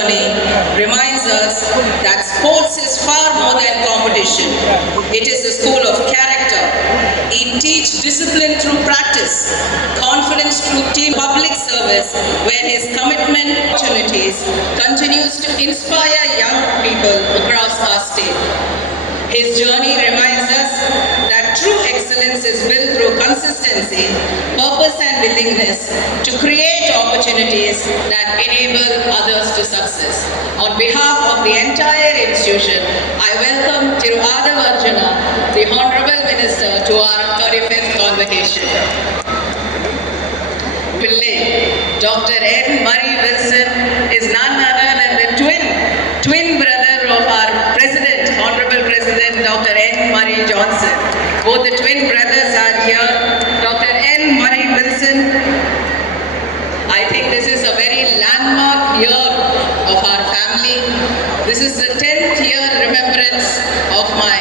journey reminds us that sports is far more than competition. It is a school of character. It teaches discipline through practice, confidence through team, public service, where his commitment opportunities continues to inspire young people across our state. His journey reminds us that true excellence is built through consistency, purpose and willingness to create opportunities that enable others to success. On behalf of the entire institution, I welcome Thiru Adhavarjana, the Honorable Minister, to our 35th convocation. Dr. N. Murray Wilson is none other than the twin brother of our President, Honorable President Dr. N. Murray Johnson. Both the twin brothers are here. Dr. N. Murray Wilson, I think this is a very landmark year of our family. This is the 10th year remembrance of my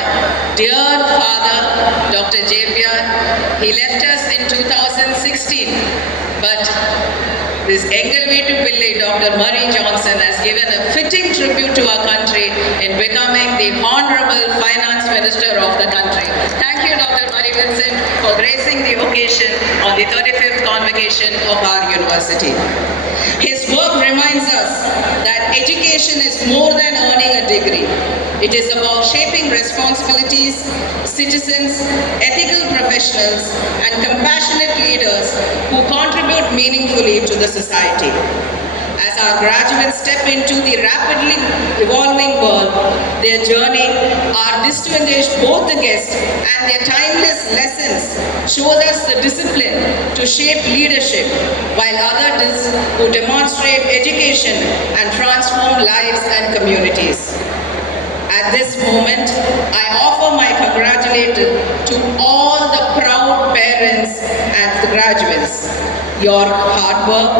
dear father, Dr. JPR. He left us in 2016, but this Engelvetu Pillai, Dr. Murray Johnson, has given a fitting tribute to our country in becoming the Honorable Finance Minister of the country. Thank you, Dr. Murray Wilson, for gracing the occasion on the 35th convocation of our university. His work reminds us that education is more than earning a degree. It is about shaping responsibilities, citizens, ethical professionals, and compassionate leaders who contribute meaningfully to the society. As our graduates step into the rapidly evolving world, their journey, our distinguished both the guests and their timeless lessons shows us the discipline to shape leadership, while others who demonstrate education and transform lives and communities. At this moment, I offer my congratulations to all the proud parents and the graduates. Your hard work,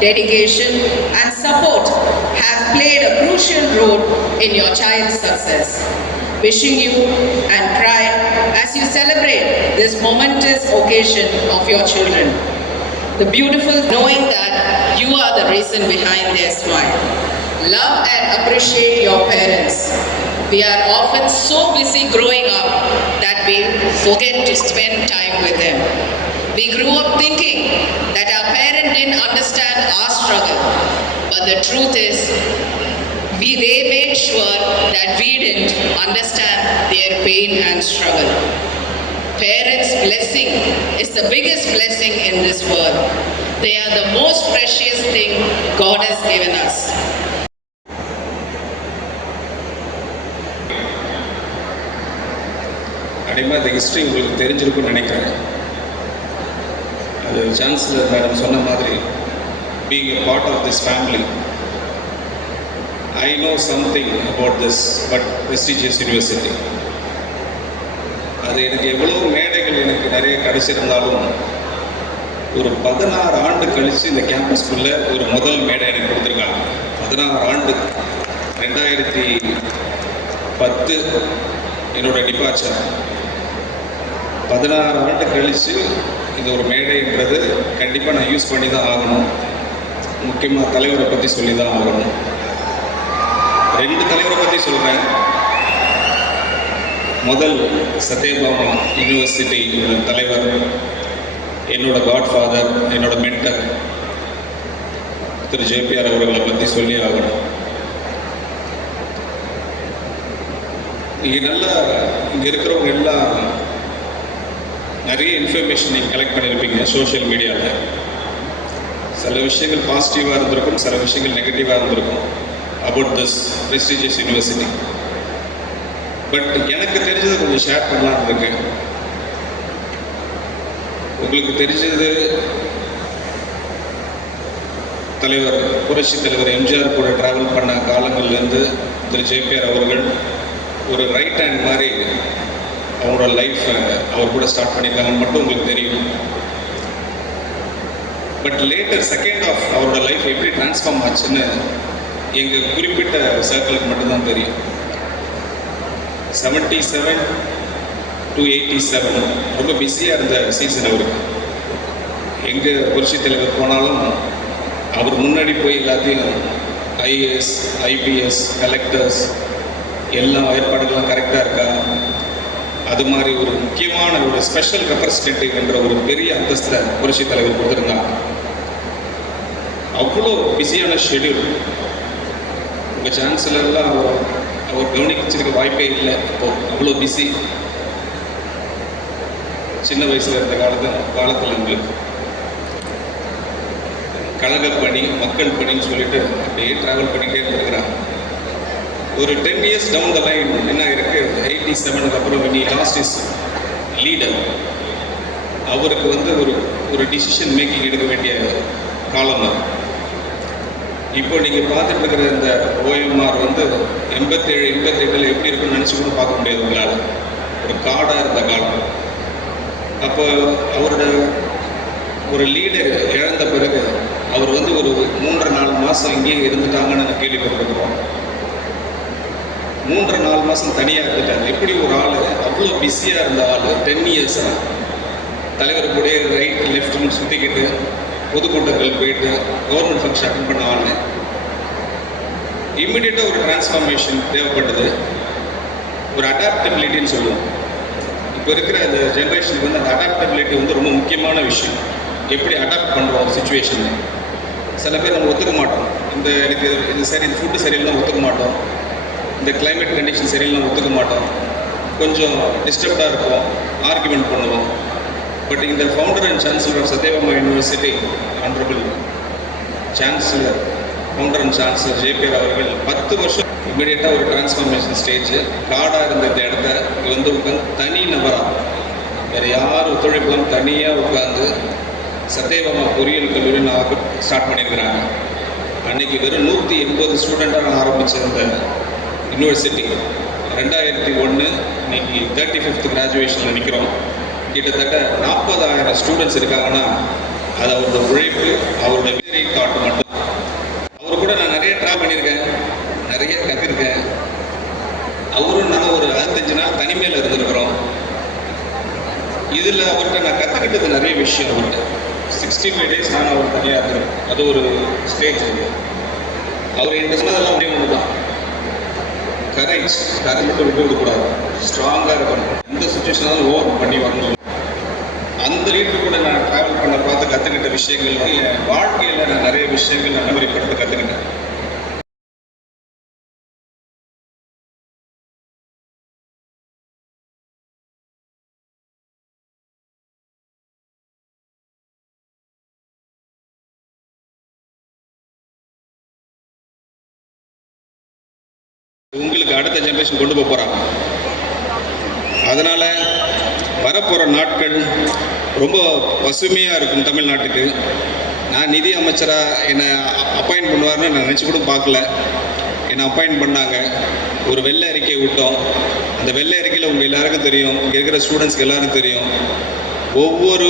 dedication, and support have played a crucial role in your child's success. Wishing you and pride as you celebrate this momentous occasion of your children. The beautiful knowing that you are the reason behind their smile. Love and appreciate your parents. We are often so busy growing up that we forget to spend time with them. We grew up thinking that our parent didn't understand our struggle, but the truth is, they made sure that we didn't understand their pain and struggle. Parents' blessing is the biggest blessing in this world. They are the most precious thing God has given us. கண்டிப்பாக இந்த history உங்களுக்கு தெரிஞ்சிருக்கும்னு நினைக்கிறேன். அது chancellor madam சொன்ன மாதிரி, being a part of this family, I know something about this but prestigious university. அது எனக்கு எவ்வளோ மேடைகள் எனக்கு நிறைய கிடைச்சிருந்தாலும், ஒரு 16 ஆண்டு கழித்து இந்த கேம்பஸ்குள்ளே ஒரு முதல் மேடை எனக்கு கொடுத்துருக்காங்க. 16 ஆண்டு, 2010 என்னோட டிபார்ச்சர். 16 ஆண்டு கழித்து இந்த ஒரு மேடைன்றது கண்டிப்பாக நான் யூஸ் பண்ணி தான் ஆகணும். முக்கியமாக தலைவரை பற்றி சொல்லி தான் ஆகணும். 2 தலைவரை பற்றி சொல்கிறேன். முதல் சத்யபாமா யூனிவர்சிட்டி தலைவர், என்னோட காட்ஃபாதர், என்னோட மென்டர் திரு JPR அவர்களை பற்றி சொல்லி ஆகணும். இங்கே இருக்கிறவங்க எல்லாம் நிறைய இன்ஃபர்மேஷன் நீங்கள் கலெக்ட் பண்ணியிருப்பீங்க சோஷியல் மீடியாவில். சில விஷயங்கள் பாசிட்டிவாக இருந்திருக்கும், சில விஷயங்கள் நெகட்டிவாக இருந்திருக்கும் about this prestigious university. But எனக்கு தெரிஞ்சது கொஞ்சம் ஷேர் பண்ணலான்னு இருக்கு. உங்களுக்கு தெரிஞ்சது, தலைவர் புரட்சி தலைவர் எம்ஜிஆர் கூட ட்ராவல் பண்ண காலங்கள்லேருந்து திரு JPR அவர்கள் ஒரு ரைட் ஹேண்ட் மாதிரி அவரோட லைஃப்பை அவர் கூட ஸ்டார்ட் பண்ணியிருக்காங்கன்னு மட்டும் உங்களுக்கு தெரியும். பட் லேட்டர் செகண்ட் ஆஃப் அவரோட லைஃப் எப்படி டிரான்ஸ்ஃபார்ம் ஆச்சுன்னு எங்கள் குறிப்பிட்ட சர்க்கிளுக்கு மட்டும்தான் தெரியும். 77 to 87 ரொம்ப பிஸியாக இருந்த சீசன் அவருக்கு. எங்கே புரட்சி தலைவர் போனாலும் அவர் முன்னாடி போய் எல்லாத்தையும் ஐஏஎஸ், ஐபிஎஸ், கலெக்டர்ஸ் எல்லா ஏற்பாடுகளும் கரெக்டாக இருக்கா? அது மாதிரி ஒரு முக்கியமான ஒரு ஸ்பெஷல் ரெப்ரஸன்டேட்டிவ் என்ற ஒரு பெரிய அந்தஸ்தை புரட்சித் தலைவர் கொடுத்துருந்தாங்க. அவ்வளோ பிஸியான ஷெடியூல். உங்கள் சான்சலர்லாம் அவர் கவனிச்சிருக்க வாய்ப்பே இல்லை. இப்போது அவ்வளோ பிஸி. சின்ன வயசில் இருந்த காலத்தில் உங்களுக்கு கழக பணி, மக்கள் பணின்னு சொல்லிட்டு அப்படியே ட்ராவல் பண்ணிகிட்டே இருந்திருக்கிறாங்க. ஒரு 10 years டவுன் த லைன் என்ன இருக்குது, 87 அப்புறம் when he lost his leader, அவருக்கு வந்து ஒரு டிசிஷன் மேக்கிங் எடுக்க வேண்டிய காலம் தான். இப்போ நீங்கள் பார்த்துட்டு இருக்கிற இந்த ஓஎம்ஆர் வந்து 87, 88 எப்படி இருக்குன்னு நினச்சி கூட பார்க்க முடியாது உங்களால். ஒரு காடாக இருந்த காலம். அப்போ அவரோட ஒரு லீடர் இழந்த பிறகு அவர் வந்து ஒரு 3-4 மாதம் இங்கேயே இருந்துட்டாங்கன்னு நான் கேள்விப்பட்டிருக்கிறோம். 3-4 மாதம் தனியாக இருந்துட்டாங்க. எப்படி ஒரு ஆள் அவ்வளோ பிஸியாக இருந்த ஆள் 10 years தலைவர் கூட ரைட் லெஃப்ட்னு சுற்றிக்கிட்டு பொதுக்கூட்டங்கள் போயிட்டு கவர்மெண்ட் ஃபங்க்ஷன் அட்டன் பண்ண ஆள் இம்மிடியட்டாக ஒரு டிரான்ஸ்ஃபார்மேஷன் தேவைப்பட்டது. ஒரு அடாப்டபிலிட்டின்னு சொல்லுவோம். இப்போ இருக்கிற அந்த ஜென்ரேஷனுக்கு வந்து அந்த அடாப்டபிலிட்டி வந்து ரொம்ப முக்கியமான விஷயம். எப்படி அடாப்ட் பண்ணுறோம் ஒரு சுச்சுவேஷன். சில பேர் நம்ம ஒத்துக்க மாட்டோம். எனக்கு இது சரி, இந்த ஃபுட்டு சரியில்லைனா ஒத்துக்க மாட்டோம். இந்த கிளைமேட் கண்டிஷன் சரியில்லைனா ஒத்துக்க மாட்டோம். கொஞ்சம் டிஸ்டர்ப்டாக இருப்போம், ஆர்குமெண்ட் பண்ணுவோம். பட் இந்த founder and chancellor of Sathyabama university honourable chancellor, founder and chancellor JPR அவர்கள் 10 வருஷம் இமீடியட்டாக ஒரு டிரான்ஸ்ஃபார்மேஷன் ஸ்டேஜ் காடாக இருந்த இந்த இடத்த வந்து உட்காந்து தனி நபராக வேறு யார் ஒத்துழைப்பும் தனியாக உட்காந்து சத்யபாமா பொறியியல் கல்லூரி ஸ்டார்ட் பண்ணியிருக்கிறாங்க. அன்றைக்கி வெறும் 180 ஸ்டூடெண்ட்டாக ஆரம்பித்த இந்த யூனிவர்சிட்டி 2001 இன்னைக்கு 35th கிராஜுவேஷனில் நிற்கிறோம். கிட்டத்தட்ட 40,000 ஸ்டூடெண்ட்ஸ் இருக்காங்கன்னா அது அவரோட உழைப்பு, அவரோட வேலை தாட் மட்டும். அவர் கூட நான் நிறைய ட்ராவல் பண்ணியிருக்கேன், நிறைய கற்றுருக்கேன். அவரும் நான் ஒரு 65 நாள் தனிமையில் இருந்திருக்கிறோம். இதில் அவர்கிட்ட நான் கற்றுக்கிட்டது நிறைய விஷயம். அவர்கிட்ட 65 days நான் அவர் தனியாக இருக்கிறேன். அது ஒரு ஸ்டேஜ். அவர் என்கிட்ட சொன்னதெல்லாம் அப்படியே ஒன்று தான், கரேஜ். அதை மட்டும் விட்டு விடக்கூடாது, ஸ்ட்ராங்காக இருக்கணும். எந்த சுச்சுவேஷனாலும் ஓவர் பண்ணி வரணும். அந்த லீடர் கூட நான் ட்ராவல் பண்ண பார்த்து கற்றுக்கிட்ட விஷயங்கள் என் வாழ்க்கையில் நான் நிறைய விஷயங்கள் நான் நம்பிக்கைப்படுத்த கற்றுக்கிட்டேன். உங்களுக்கு அடுத்த ஜென்ரேஷன் கொண்டு போக போகிறாங்க. அதனால் வரப்போகிற நாட்கள் ரொம்ப பசுமையாக இருக்கும் தமிழ்நாட்டுக்கு. நான் நிதி அமைச்சராக என்னை அப்பாயிண்ட் பண்ணுவார்னு நான் நினச்சி கூட பார்க்கல. என்னை அப்பாயிண்ட் பண்ணாங்க. ஒரு வெள்ளை அறிக்கை விட்டோம். அந்த வெள்ளை அறிக்கையில் உங்கள் எல்லாருக்கும் தெரியும், இங்கே இருக்கிற ஸ்டூடெண்ட்ஸ்க்கு எல்லாருக்கும் தெரியும், ஒவ்வொரு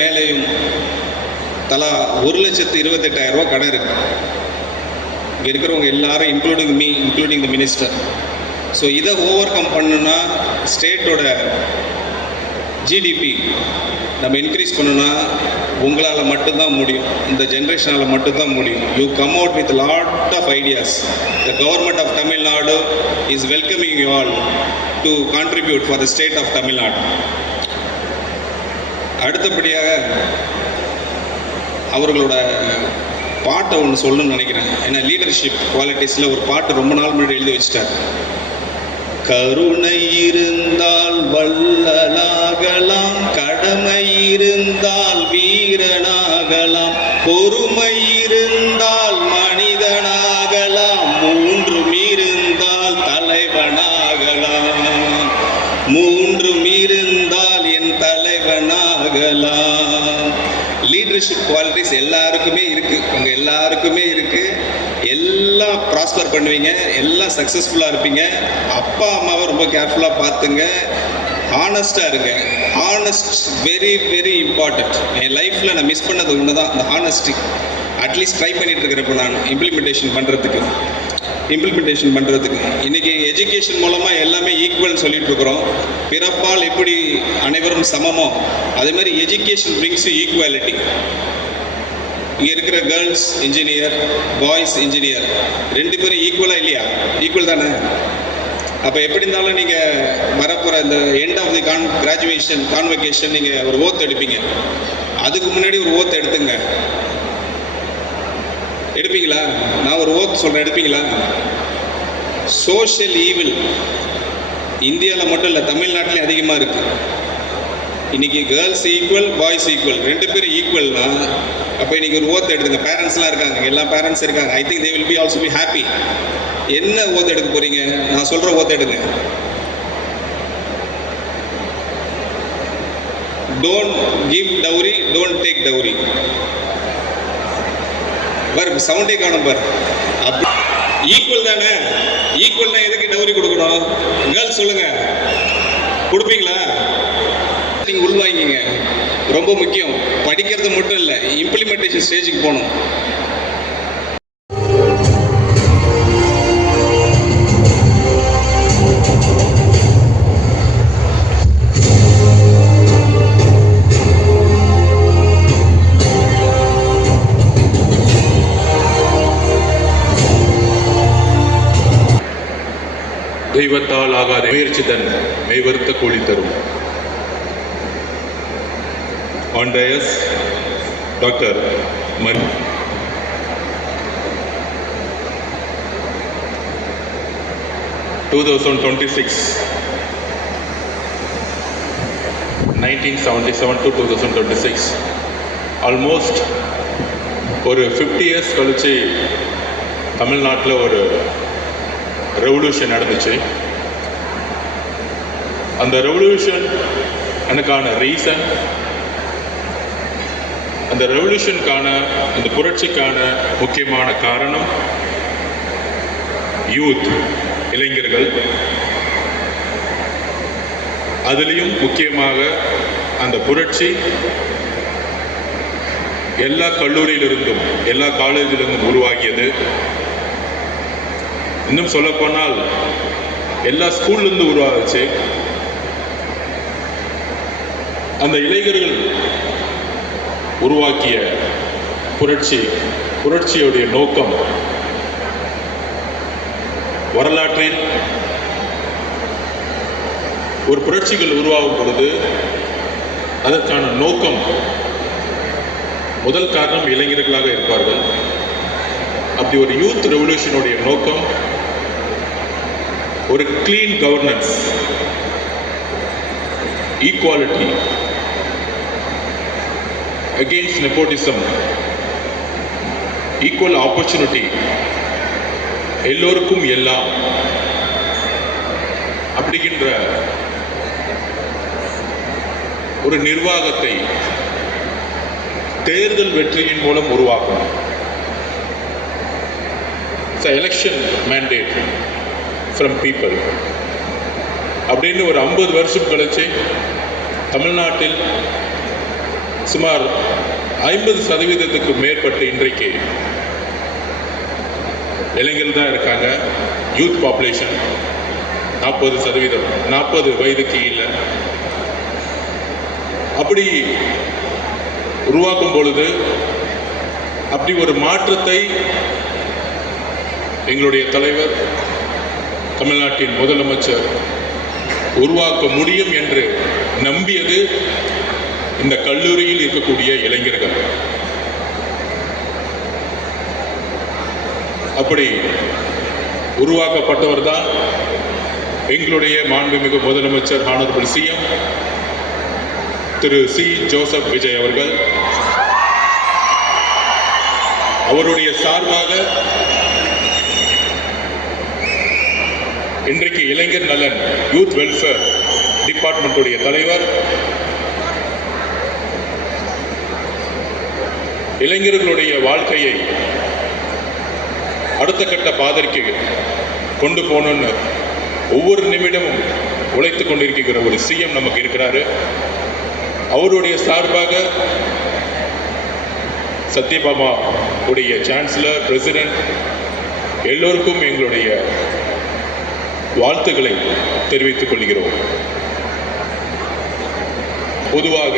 மேலேயும் தலா 1,28,000 ரூபா கடன் இருக்குது. இங்கே இருக்கிறவங்க எல்லாரும் including me, including the minister. So இதை ஓவர் கம் பண்ணுன்னா ஸ்டேட்டோட ஜிடிபி நம்ம இன்க்ரீஸ் பண்ணுன்னா உங்களால் மட்டும்தான் முடியும், இந்த ஜென்ரேஷனால் மட்டும்தான் முடியும். You come out with lot of ideas. The government of Tamil Nadu is welcoming you all to contribute for the state of Tamil Nadu. அடுத்தபடியாக அவர்களோட பாட்டை ஒன்று சொல்லணும்னு நினைக்கிறேன். ஏன்னா லீடர்ஷிப் குவாலிட்டிஸில் ஒரு பாட்டு ரொம்ப நாள் முன்னாடி எழுதி வச்சிட்டார். கருணை இருந்தால் வள்ளலாகலாம், கடமை இருந்தால் வீரனாகலாம், பொறுமை இருந்தால் மனிதனாகலாம், மூன்றும் இருந்தால் தலைவனாகலாம், மூன்றும் இருந்தால் என் தலைவனாகலாம். லீடர்ஷிப் குவாலிட்டிஸ் எல்லாருக்குமே இருக்குது, உங்கள் எல்லாருக்குமே இருக்குது. எல்லாம் ப்ராஸ்பர் பண்ணுவீங்க, எல்லாம் சக்ஸஸ்ஃபுல்லாக இருப்பீங்க. அப்பா அம்மாவை ரொம்ப கேர்ஃபுல்லாக பார்த்துங்க, ஹானஸ்ட்டாக இருங்க. Honest very very important. என் லைஃப்பில் நான் மிஸ் பண்ணது ஒன்று தான், இந்த ஹானஸ்டி. அட்லீஸ்ட் ட்ரை பண்ணிகிட்டு இருக்கிறப்ப நான் இம்ப்ளிமெண்டேஷன் பண்ணுறதுக்கு இன்றைக்கி எஜுகேஷன் மூலமாக எல்லாமே ஈக்குவல்னு சொல்லிட்டு இருக்கிறோம். பிறப்பால் எப்படி அனைவரும் சமமோ அதே மாதிரி எஜுகேஷன் பிரிங்ஸ் ஈக்குவாலிட்டி. இங்கே இருக்கிற கேர்ள்ஸ் இன்ஜினியர், பாய்ஸ் இன்ஜினியர் 2 பேரும் ஈக்குவலாக இல்லையா? ஈக்குவல் தானே? அப்போ எப்படி இருந்தாலும் நீங்கள் வரப்போகிற இந்த end of the graduation convocation நீங்கள் ஒரு ஓத் எடுப்பீங்க. அதுக்கு முன்னாடி ஒரு ஓத் எடுத்துங்க. எடுப்பீங்களா? நான் ஒரு ஓத் சொல்கிறேன், எடுப்பீங்களா? சோஷியல் ஈவில் இந்தியாவில் மட்டும் இல்லை, தமிழ்நாட்டிலையும் அதிகமாக இருக்குது. இன்றைக்கி கேர்ள்ஸ் ஈக்குவல், பாய்ஸ் ஈக்குவல், 2 பேரும் ஈக்குவல்னா அப்போ இன்றைக்கி ஒரு ஓத் எடுத்துங்க. பேரண்ட்ஸ்லாம் இருக்காங்க, எல்லா பேரண்ட்ஸ் இருக்காங்க. I think they will be also be happy. என்ன ஓத் எடுக்க போகிறீங்க? நான் சொல்கிற ஓத் எடுங்க. Don't give dowry, don't take dowry. பார் சவுண்டே காணும் பார். அப்படி ஈக்குவல் தானே? ஈக்குவல்னா எதுக்கு டவுரி கொடுக்கணும்? கேர்ள்ஸ் சொல்லுங்க, கொடுப்பீங்களா? நீங்கள் உள்வாங்கிங்க. ரொம்ப முக்கியம். படிக்கிறது மட்டும் இல்லை, இம்ப்ளிமெண்டேஷன் ஸ்டேஜுக்கு போகணும். தெய்வத்தால் ஆகாத முயற்சி தன் மெய்வருத்த கூலி தரும். On dais, Dr. Mari. (2026) 1977 to 2026, almost ஒரு 50 இயர்ஸ் கழிச்சு தமிழ்நாட்டில் ஒரு ரெவல்யூஷன் நடந்துச்சு. அந்த ரெவல்யூஷன் எனக்கான ரீசன், அந்த ரெவல்யூஷனுக்கான அந்த புரட்சிக்கான முக்கியமான காரணம் யூத், இளைஞர்கள். அதுலேயும் முக்கியமாக அந்த புரட்சி எல்லா கல்லூரியிலிருந்தும் எல்லா காலேஜிலிருந்தும் உருவாகியது. இன்னும் சொல்லப்போனால் எல்லா ஸ்கூல்லேருந்து உருவாச்சு. அந்த இளைஞர்கள் உருவாக்கிய புரட்சியுடைய நோக்கம் வரலாற்றில் ஒரு புரட்சிகள் உருவாகும் பொழுது அதற்கான நோக்கம், முதல் காரணம் இளைஞர்களாக இருப்பார்கள். அப்படி ஒரு யூத் ரெவல்யூஷனுடைய நோக்கம் ஒரு clean governance, equality, against nepotism, equal opportunity, எல்லோருக்கும் எல்லாம் அப்படிங்கின்ற ஒரு நிர்வாகத்தை தேர்தல் வெற்றியின் மூலம் உருவாக்கணும். எலெக்ஷன் மேண்டேட் ஃப்ரம் பீப்புள் அப்படின்னு ஒரு 50 வருஷம் கழிச்சு தமிழ்நாட்டில் சுமார் 50% மேற்பட்டு இன்றைக்கு இளைஞர்கள் தான் இருக்காங்க. யூத் பாப்புலேஷன் 40%, 40 வயதுக்கு இல்லை. அப்படி உருவாக்கும் பொழுது அப்படி ஒரு மாற்றத்தை எங்களுடைய தலைவர், தமிழ்நாட்டின் முதலமைச்சர் உருவாக்க முடியும் என்று நம்பியது இந்த கல்லூரியில் இருக்கக்கூடிய இளைஞர்கள். அப்படி உருவாக்கப்பட்டவர் தான் எங்களுடைய மாண்புமிகு முதலமைச்சர் ஹானரபிள் சிஎம் திரு சி. ஜோசப் விஜய் அவர்கள். அவருடைய சார்பாக இன்றைக்கு இளைஞர் நலன் யூத் வெல்ஃபேர் டிபார்ட்மெண்ட்டுடைய தலைவர் இளைஞர்களுடைய வாழ்க்கையை அடுத்த கட்ட பாதைக்கு கொண்டு போகணும்னு ஒவ்வொரு நிமிடமும் உழைத்து கொண்டிருக்கிற ஒரு சிஎம் நமக்கு இருக்கிறாரு. அவருடைய சார்பாக சத்யபாமா உடைய சான்சலர், பிரசிடென்ட் எல்லோருக்கும் எங்களுடைய வாழ்த்துக்களை தெரிவித்துக் கொள்கிறோம். பொதுவாக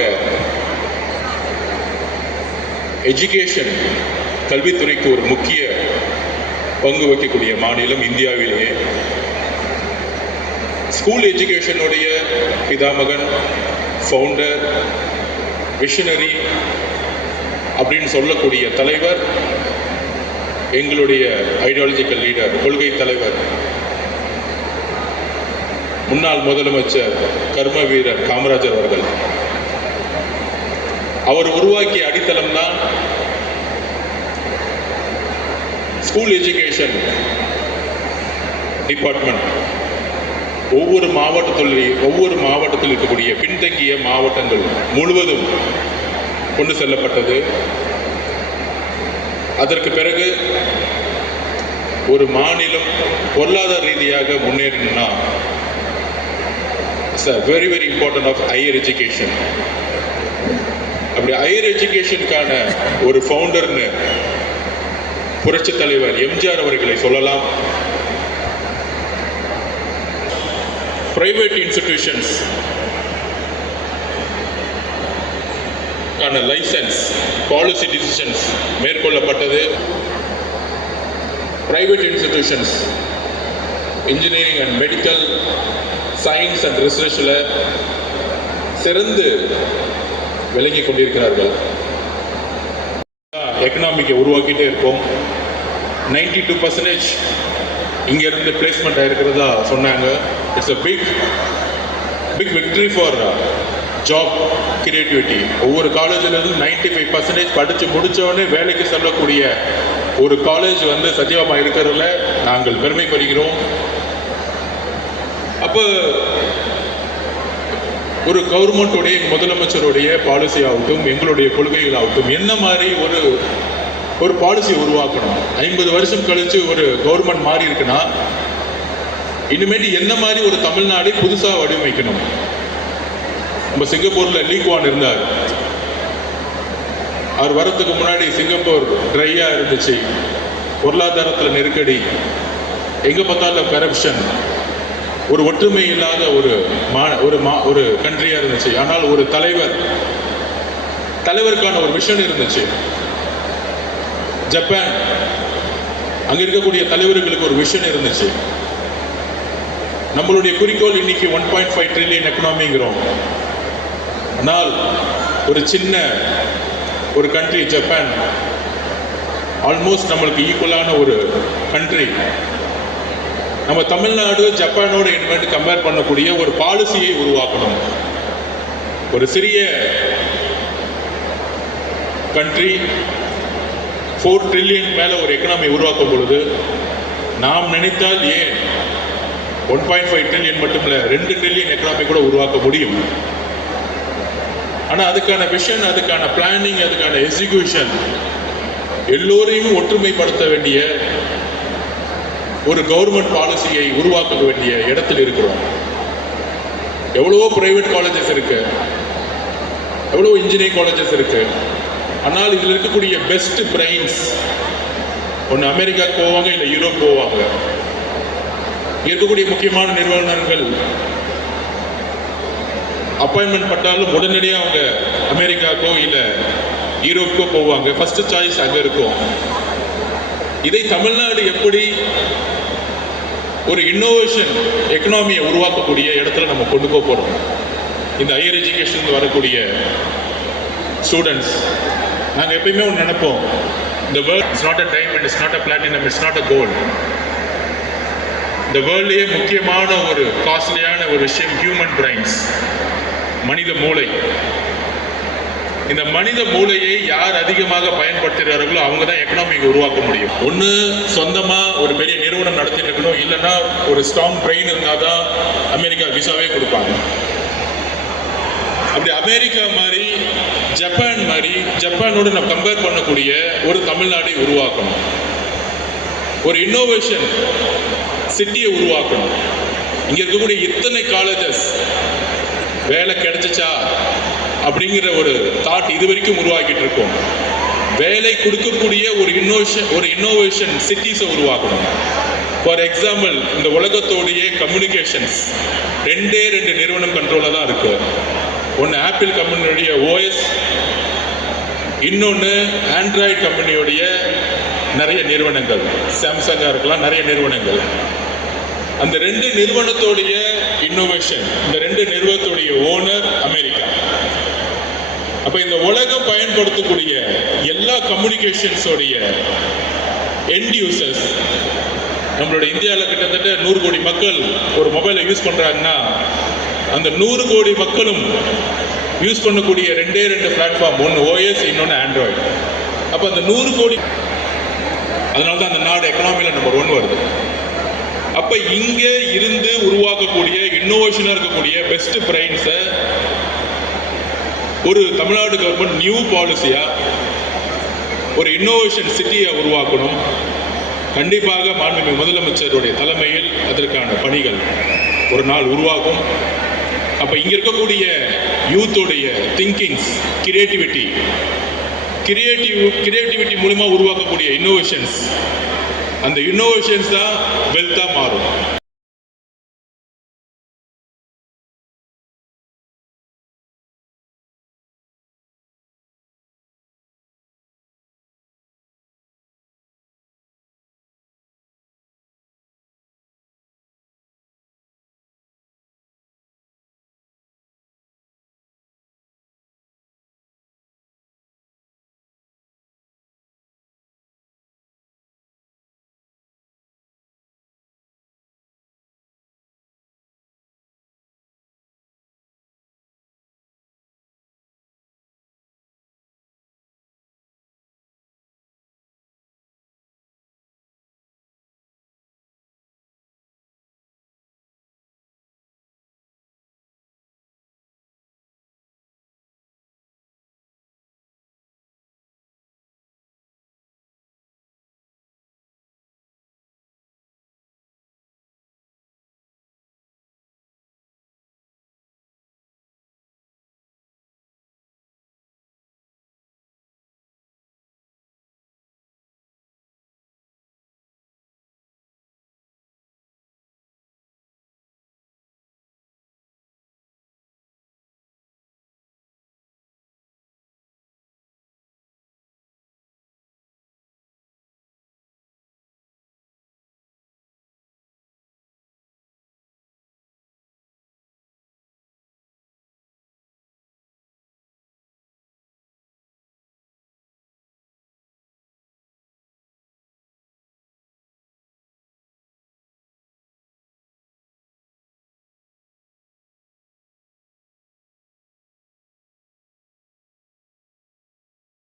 எஜுகேஷன் கல்வித்துறைக்கு ஒரு முக்கிய பங்கு வகிக்கக்கூடிய மாநிலம் இந்தியாவிலேயே. ஸ்கூல் எஜுகேஷனுடைய பிதாமகன், ஃபவுண்டர், விஷனரி அப்படின்னு சொல்லக்கூடிய தலைவர் எங்களுடைய ஐடியாலஜிக்கல் லீடர், கொள்கை தலைவர், முன்னாள் முதலமைச்சர் கர்ம வீரர் காமராஜர் அவர்கள். அவர் உருவாக்கிய அடித்தளம் தான் ஸ்கூல் எஜுகேஷன் டிபார்ட்மெண்ட். ஒவ்வொரு மாவட்டத்தில் இருக்கக்கூடிய பின்தங்கிய மாவட்டங்கள் முழுவதும் கொண்டு செல்லப்பட்டது. அதற்கு பிறகு ஒரு மாநிலம் பொருளாதார ரீதியாக முன்னேறினா it's a very very important of higher education. அப்படி ஹையர் எஜுகேஷனுக்கான ஒரு ஃபவுண்டர்னு புரட்சி தலைவர் எம்ஜிஆர் அவர்களை சொல்லலாம். Private institutions license policy decisions மேற்கொள்ளப்பட்டது. Private institutions engineering and medical science and ரிசர்ச்சில் சிறந்து விளங்கி கொண்டிருக்கிறார்கள். எக்கனாமிக்கை உருவாக்கிட்டே இருக்கோம். 92% இங்கிருந்து பிளேஸ்மெண்ட் ஆயிருக்கிறதா சொன்னாங்க. It's a big victory for job creativity. ஒவ்வொரு காலேஜிலிருந்து 95% படித்து முடித்தவொடனே வேலைக்கு செல்லக்கூடிய ஒரு காலேஜ் வந்து சத்யபாமா இருக்கிறதுல நாங்கள் பெருமைப்படுகிறோம். அப்போ ஒரு கவர்மெண்ட்டுடைய முதலமைச்சருடைய பாலிசி ஆகட்டும், எங்களுடைய கொள்கைகள் ஆகட்டும், என்ன மாதிரி ஒரு பாலிசி உருவாக்கணும். 50 வருஷம் கழிச்சு ஒரு கவர்மெண்ட் மாறி இருக்குன்னா இனிமேட்டு என்ன மாதிரி ஒரு தமிழ்நாடை புதுசாக வடிவமைக்கணும். நம்ம சிங்கப்பூர்ல லீக்வான் இருந்தார். அவர் வரத்துக்கு முன்னாடி சிங்கப்பூர் ட்ரையா இருந்துச்சு, பொருளாதாரத்தில் நெருக்கடி, எங்க பார்த்தாலும் கரப்ஷன், ஒரு ஒற்றுமை இல்லாத ஒரு கண்ட்ரியா இருந்துச்சு. ஆனால் ஒரு தலைவருக்கான ஒரு விஷன் இருந்துச்சு. ஜப்பான், அங்க இருக்கக்கூடிய தலைவர்களுக்கு ஒரு விஷன் இருந்துச்சு. நம்மளுடைய குறிக்கோள் இன்னைக்கு 1.5 ட்ரில்லியன் எக்கனாமிங்கிறோம். ஆனால் ஒரு சின்ன ஒரு கண்ட்ரி ஜப்பான் ஆல்மோஸ்ட் நம்மளுக்கு ஈக்குவலான ஒரு கண்ட்ரி. நம்ம தமிழ்நாடு ஜப்பானோட இனிமேட்டு கம்பேர் பண்ணக்கூடிய ஒரு பாலிசியை உருவாக்கணும். ஒரு சிறிய கண்ட்ரி 4 ட்ரில்லியன் மேல ஒரு எக்கனாமி உருவாக்கும் பொழுது நாம் நினைத்தால் ஏன் 1.5 ட்ரில்லியன் மட்டும் இல்ல 2 ட்ரில்லியன் எக்கனாமி கூட உருவாக்க முடியும். ஆனா அதுக்கான விஷன், அதுக்கான பிளானிங், அதுக்கான எக்ஸிகியூஷன் எல்லோரையும் ஒற்றுமைப்படுத்த வேண்டிய ஒரு கவர்மெண்ட் பாலிசியை உருவாக்க வேண்டிய இடத்தில் இருக்கிறோம். எவ்வளவோ பிரைவேட் காலேஜஸ் இருக்கு, எவ்வளவோ இன்ஜினியரிங் காலேஜஸ் இருக்கு. ஆனால் இதில் இருக்கக்கூடிய பெஸ்ட் பிரைன்ஸ் ஒன்று அமெரிக்கா போவாங்க, இல்லை யூரோப் போவாங்க. இருக்கக்கூடிய முக்கியமான நிறுவனங்கள் அப்பாயின்மெண்ட் பட்டாலும் உடனடியாக அவங்க அமெரிக்காக்கோ இல்லை யூரோப்புக்கோ போவாங்க. ஃபர்ஸ்ட் சாய்ஸ் அங்கே இருக்கும். இதை தமிழ்நாடு எப்படி ஒரு இன்னோவேஷன் எக்கனாமியை உருவாக்கக்கூடிய இடத்துல நம்ம கொண்டு போகிறோம். இந்த ஹையர் எஜுகேஷன் வரக்கூடிய ஸ்டூடெண்ட்ஸ் நாங்கள் எப்பயுமே ஒன்று நினைப்போம், இந்த world it's not a diamond, it's not a platinum, it's not a gold. இந்த வேர்ல்ட்லேயே முக்கியமான ஒரு காஸ்ட்லியான ஒரு விஷயம் ஹியூமன் பிரைன்ஸ், மனித மூளை. இந்த மனித மூளையை யார் அதிகமாக பயன்படுத்துகிறார்களோ அவங்க தான் எக்கனாமிக் உருவாக்க முடியும். ஒன்று சொந்தமா ஒரு பெரிய நிறுவனம் நடத்திட்டு இருக்கணும், இல்லைன்னா ஒரு ஸ்ட்ராங் பிரெயின் இருந்தால் தான் அமெரிக்கா விசாவே கொடுப்பாங்க. அப்படி அமெரிக்கா மாதிரி ஜப்பான் மாதிரி ஜப்பானோடு நம்ம கம்பேர் பண்ணக்கூடிய ஒரு தமிழ்நாடை உருவாக்கணும். ஒரு இன்னோவேஷன் சிட்டியை உருவாக்கணும். இங்க இருக்கக்கூடிய இத்தனை காலேஜஸ் வேலை கிடைச்சிச்சா அப்படிங்கிற ஒரு தாட் இது வரைக்கும் உருவாக்கிட்டு இருக்கோம். வேலை கொடுக்கக்கூடிய ஒரு இன்னோவேஷன் சிட்டிஸை உருவாக்கணும். ஃபார் எக்ஸாம்பிள், இந்த உலகத்தோடைய கம்யூனிகேஷன்ஸ் 2 நிறுவனம் கண்ட்ரோலில் தான் இருக்கு. ஒன்று ஆப்பிள் கம்பெனியுடைய ஓஎஸ், இன்னொன்று ஆண்ட்ராய்டு கம்பெனியோடைய நிறைய நிறுவனங்கள், சாம்சங்காக இருக்கலாம், நிறைய நிறுவனங்கள். அந்த 2 நிறுவனத்தோடைய இன்னோவேஷன், இந்த 2 நிறுவனத்துடைய ஓனர் அமெரிக்கா. அப்ப இந்த உலகம் பயன்படுத்தக்கூடிய எல்லா கம்யூனிகேஷன்ஸோடைய எண்ட் யூசர்ஸ், நம்மளோட இந்தியாவில் கிட்டத்தட்ட 100 கோடி மக்கள் ஒரு மொபைலை யூஸ் பண்றாங்கன்னா, அந்த 100 கோடி மக்களும் யூஸ் பண்ணக்கூடிய 2 பிளாட்ஃபார்ம், ஒன்று ஓஎஸ், இன்னொன்று ஆண்ட்ராய்டு. அப்போ அந்த 100 கோடி, அதனால தான் அந்த நாடு எக்கனாமியில் நம்பர் 1 வருது. அப்ப இங்க இருந்து உருவாக்கக்கூடிய இன்னோவேஷனா இருக்கக்கூடிய பெஸ்ட் பிரைன்ஸை ஒரு தமிழ்நாடு கவர்மெண்ட் நியூ பாலிசியா ஒரு இன்னோவேஷன் சிட்டியை உருவாக்கணும். கண்டிப்பாக மாண்புமிகு முதலமைச்சருடைய தலைமையில் அதற்கான பணிகள் ஒரு நாள் உருவாகும். அப்ப இங்க இருக்கக்கூடிய யூத்தோடைய திங்கிங்ஸ், கிரியேட்டிவிட்டி மூலமா உருவாக்கக்கூடிய இன்னோவேஷன்ஸ், அந்த இன்னோவேஷன்ஸ் தான் வெல்த்தா மாறும்.